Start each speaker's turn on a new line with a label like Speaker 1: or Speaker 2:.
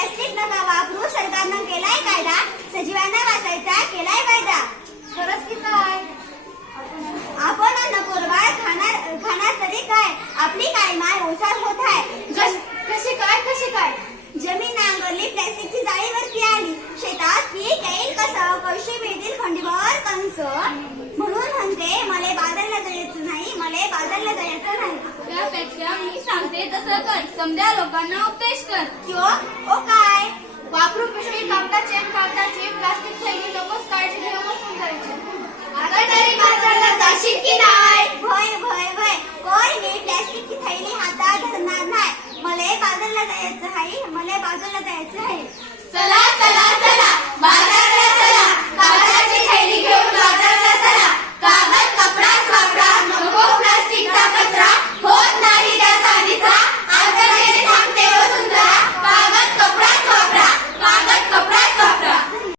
Speaker 1: Plastic नका वापरू सरकारनं केलाय कायदा. सजीवांना वाचायचा केलाय कायदा
Speaker 2: खरंच की काय?
Speaker 1: आपण अन्न कोरवाळ खाणार खाणार तरी काय? आपली काय माय ओसार होत आहे?
Speaker 2: कश- कशी काय कशी काय?
Speaker 1: जमीन नांगरली प्लॅस्टिकची जाळीवरती आली शेतात पीक येईल कसं? पैसे मिळतील खंडीभर कंस म्हणून म्हणते मला बाजारला जायचं नाही मला बाजारला जायचं नाही
Speaker 2: त्यापेक्षा हे तसं कर. समजा लोकांना उपदेश कर.
Speaker 1: किंवा ओ काय?
Speaker 2: वापरू पिशवी कागदाची आणि प्लास्टिक थैली नकोच काळजी घेऊन बसून करायचे. आता तरी बाजारला जाशील की नाही?
Speaker 1: भय भय भय. कोण मी प्लॅस्टिकची थैली हातात धरणार नाही? मला बाजारला जायचं आहे. मला बाजारला जायचं आहे.
Speaker 2: चला